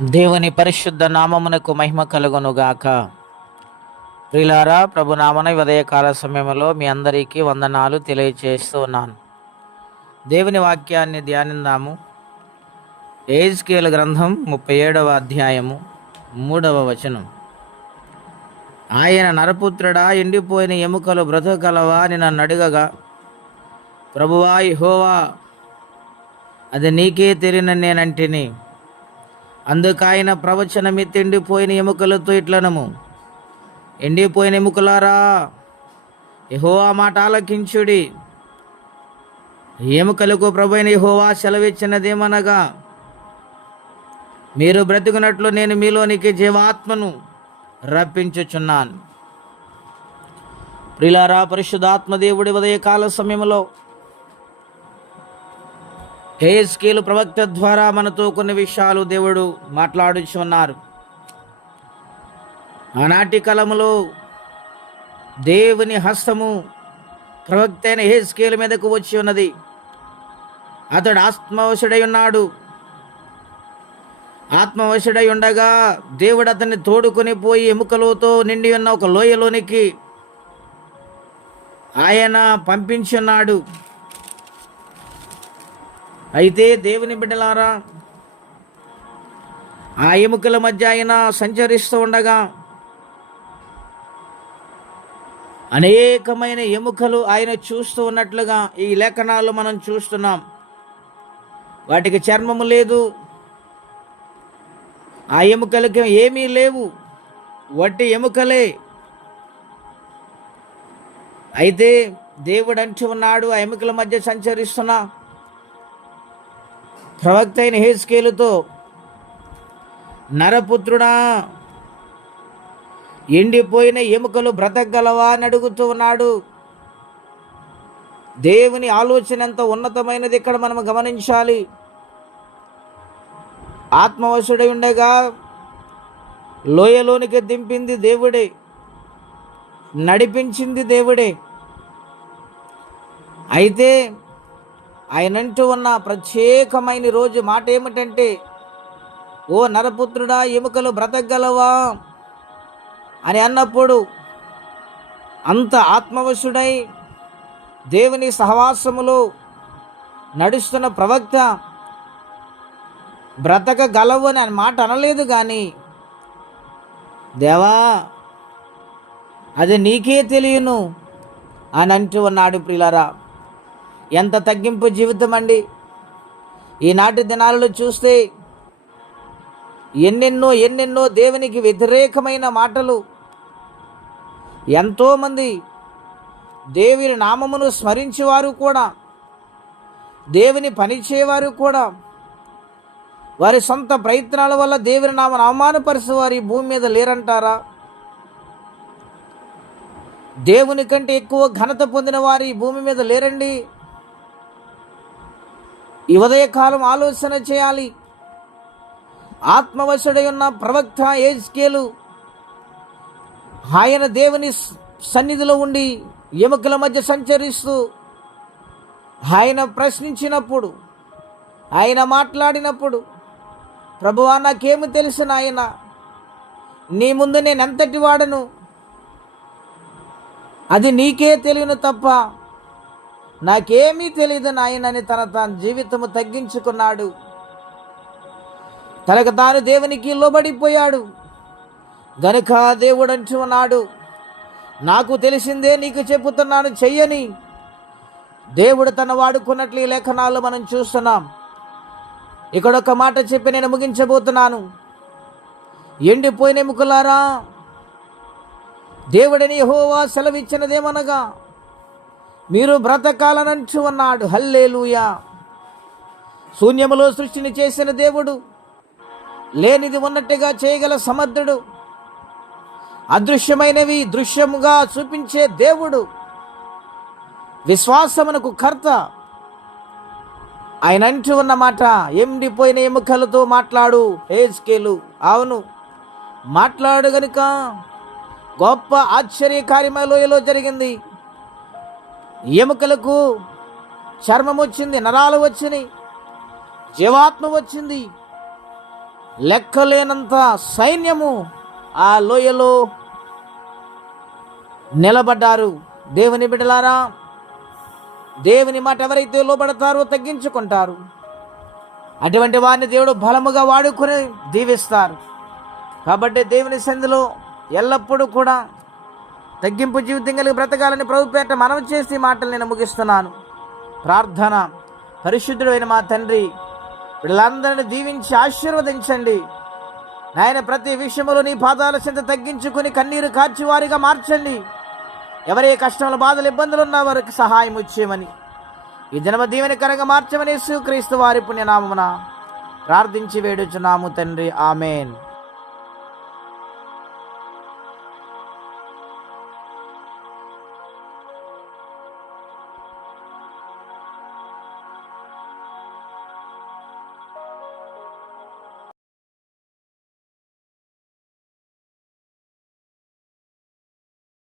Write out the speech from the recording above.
దేవుని పరిశుద్ధ నామమునకు మహిమ కలుగునుగాక. ప్రిలారా ప్రభునామన ఉదయకాల సమయంలో మీ అందరికీ వందనాలు తెలియచేస్తూ ఉన్నాను. దేవుని వాక్యాన్ని ధ్యానిందాము. ఏజ్కేల గ్రంథం ముప్పై ఏడవ అధ్యాయము మూడవ వచనం. ఆయన నరపుత్రుడా ఎండిపోయిన ఎముకలు బ్రతకలవా అని నన్ను అడగగా ప్రభువా ఇహోవా అది నీకే తెలియని నేనంటిని. అందుకు ఆయన ప్రవచనమెత్తి ఎండిపోయిన ఎముకలతో ఇట్లనము. ఎండిపోయిన ఎముకలారా ఎహోవా మాట ఆలకించుడి. ఎముకలకు ప్రభైన ఎహోవా సెలవిచ్చినదేమనగా మీరు బ్రతికినట్లు నేను మీలోనికి జీవాత్మను రప్పించుచున్నాను. ప్రిలారా పరిశుద్ధాత్మదేవుడి ఉదయకాల సమయంలో హేస్కేలు ప్రవక్త ద్వారా మనతో కొన్ని విషయాలు దేవుడు మాట్లాడుచున్నారు ఆనాటి కాలములో దేవుని హస్తము ప్రవక్త అయిన హేస్కేలు మీదకు వచ్చి ఉన్నది. అతడు ఆత్మవశుడై ఉన్నాడు. ఆత్మవశుడై ఉండగా దేవుడు అతన్ని తోడుకొని పోయి ఎముకలతో నిండి ఉన్న ఒక లోయలోనికి ఆయన పంపించున్నాడు అయితే దేవుని బిడ్డలారా ఆ ఎముకల మధ్య ఆయన సంచరిస్తూ ఉండగా అనేకమైన ఎముకలు ఆయన చూస్తూ ఉన్నట్లుగా ఈ లేఖనాలు మనం చూస్తున్నాం. వాటికి చర్మము లేదు. ఆ ఎముకలకి ఏమీ లేవు. వట్టి ఎముకలే. అయితే దేవుడు అంటూ ఉన్నాడు ఆ ఎముకల మధ్య సంచరిస్తున్నా. ప్రవక్త అయిన హేస్కేలుతో నరపుత్రుడా ఎండిపోయిన ఎముకలు బ్రతకగలవా? అని అడుగుతూ ఉన్నాడు. దేవుని ఆలోచన ఎంత ఉన్నతమైనది ఇక్కడ మనం గమనించాలి. ఆత్మవశుడై ఉండగా లోయలోనికి దింపింది దేవుడే నడిపించింది దేవుడే. అయితే ఆయనంటూ ఉన్న ప్రత్యేకమైన రోజు మాట ఏమిటంటే ఓ నరపుత్రుడా ఎముకలు బ్రతకగలవా? అని అన్నప్పుడు అంత ఆత్మవశుడై దేవుని సహవాసములో నడుస్తున్న ప్రవక్త బ్రతకగలవు అని మాట అనలేదు కానీ దేవా అది నీకే తెలియను అని అంటూ ఉన్నాడు ప్రియులారా. ఎంత తగ్గింపు జీవితం అండి? ఈనాటి దినాలలో చూస్తే ఎన్నెన్నో ఎన్నెన్నో దేవునికి వ్యతిరేకమైన మాటలు. ఎంతోమంది దేవుని నామమును స్మరించేవారు కూడా దేవుని పనిచేవారు కూడా వారి సొంత ప్రయత్నాల వల్ల దేవుని నామను అవమానపరిచేవారు ఈ భూమి మీద లేరంటారా? దేవుని కంటే ఎక్కువ ఘనత పొందిన వారు ఈ భూమి మీద లేరండి. ఈ ఉదయకాలం ఆలోచన చేయాలి. ఆత్మవశుడై ఉన్న ప్రవక్త ఏజ్కేలు ఆయన దేవుని సన్నిధిలో ఉండి ఎముకల మధ్య సంచరిస్తూ ఆయన ప్రశ్నించినప్పుడు ఆయన మాట్లాడినప్పుడు ప్రభువా నాకేమి తెలుసు నాయన? నీ ముందు నేను ఎంతటి వాడను? అది నీకే తెలియను తప్ప నాకేమీ తెలియదు నాయనని తన తన జీవితము తగ్గించుకున్నాడు. తనకు తాను దేవునికి లోబడిపోయాడు. గనుక దేవుడు అంటున్నాడు నాకు తెలిసిందే నీకు చెబుతున్నాను చెయ్యని. దేవుడు తన వాడుకున్నట్లు ఈ లేఖనాలు మనం చూస్తున్నాం. ఇక్కడ ఒక మాట చెప్పి నేను ముగించబోతున్నాను. ఎండిపోయిన ముకులారా దేవుడని హోవా సెలవిచ్చినదేమనగా మీరు బ్రతకాలనంటూ ఉన్నాడు. హల్లేలుయా. శూన్యములో సృష్టిని చేసిన దేవుడు లేనిది ఉన్నట్టుగా చేయగల సమర్థుడు అదృశ్యమైనవి దృశ్యముగా చూపించే దేవుడు విశ్వాసమునకు కర్త. ఆయన అంటూ ఉన్నమాట ఎండిపోయిన ఎముకలతో మాట్లాడు హేజ్కేలు. అవును మాట్లాడు గనుక. గొప్ప ఆశ్చర్యకార్యమైన లోయలో జరిగింది. ఎముకలకు చర్మం వచ్చింది నరాలు వచ్చినాయి జీవాత్మ వచ్చింది. లెక్కలేనంత సైన్యము ఆ లోయలో నిలబడ్డారు. దేవుని బిడలారా దేవుని మాట ఎవరైతే లోబడతారో తగ్గించుకుంటారు. అటువంటి వారిని దేవుడు బలముగా వాడుకొని దీవిస్తారు. కాబట్టి దేవుని సంధిలో ఎల్లప్పుడూ కూడా తగ్గింపు జీవితం కలిగి బ్రతకాలని ప్రభుపేట మనం చేసి మాటలు నేను ముగిస్తున్నాను. ప్రార్థన. పరిశుద్ధుడైన మా తండ్రి వీళ్ళందరిని దీవించి ఆశీర్వదించండి. నాయన ప్రతి విషయంలో నీ పాదాల చింత తగ్గించుకుని కన్నీరు కాచివారిగా మార్చండి. ఎవరే కష్టములు బాధలు ఇబ్బందులు ఉన్న వారికి సహాయం ఇచ్చేమని ఈ జన్మ దీవెనకరంగా మార్చమని క్రీస్తు వారి పుణ్యనామమున ప్రార్థించి వేడుచున్నాము తండ్రి. ఆమెన్.